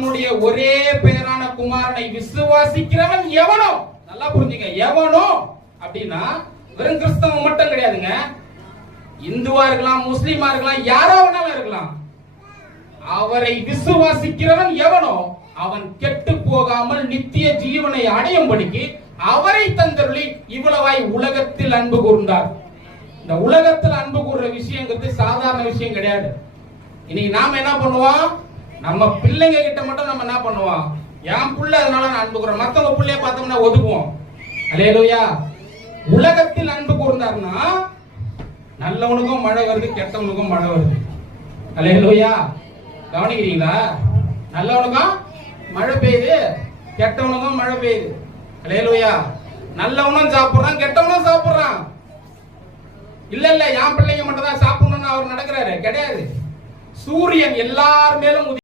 தம்முடைய ஒரே பேரான குமாரனை விசுவாசிக்கிறவன் எவனோ, நல்லா புரிஞ்சுங்க, எவனோ அப்படின்னா வெறும் கிறிஸ்தவன் மட்டும் கிடையாதுங்க. இந்துவா இருக்கலாம், முஸ்லீமா இருக்கலாம், யாரோ வேணாலும் இருக்கலாம். அவரை விசுவாசிக்கிறவன் எவனோ அவன் கெட்டு போகாமல் நித்திய ஜீவனை அடையும்படிக்கு அவரை தந்தருளி இவ்வளவாய் உலகத்தில் அன்பு கூர்ந்தார். இந்த உலகத்தில் அன்பு கூர்ற விஷயங்கிறது சாதாரண விஷயம் கிடையாது. இன்னைக்கு நாம என்ன பண்ணுவோம், நம்ம பிள்ளைங்க கிட்ட மட்டும் நம்ம என்ன பண்ணுவோம், என் புள்ள அதனால நான் அன்பு கூறேன், மத்தவங்க பிள்ளைய பார்த்தோம்னா ஒதுக்குவோம். அல்லேலூயா. உலகத்தில் அன்பு கூர்ந்தார்னா நல்லவனுக்கும் மழை வருது, கெட்டவனுக்கும் மழை வருது. அல்லேலூயா. கவனிக்கிறீங்களா? நல்லவனுக்கும் மழை பெய்யுது, கெட்டவனுக்கும் மழை பெய்யுது. அல்லேலூயா. நல்லவனும் சாப்பிடுறான், கெட்டவனும் சாப்பிடுறான். இல்ல இல்ல என் பிள்ளைங்க மட்டும் தான் சாப்பிடணும்னு அவர் நடக்கிறாரு கிடையாது. சூரியன் எல்லார் மேலும்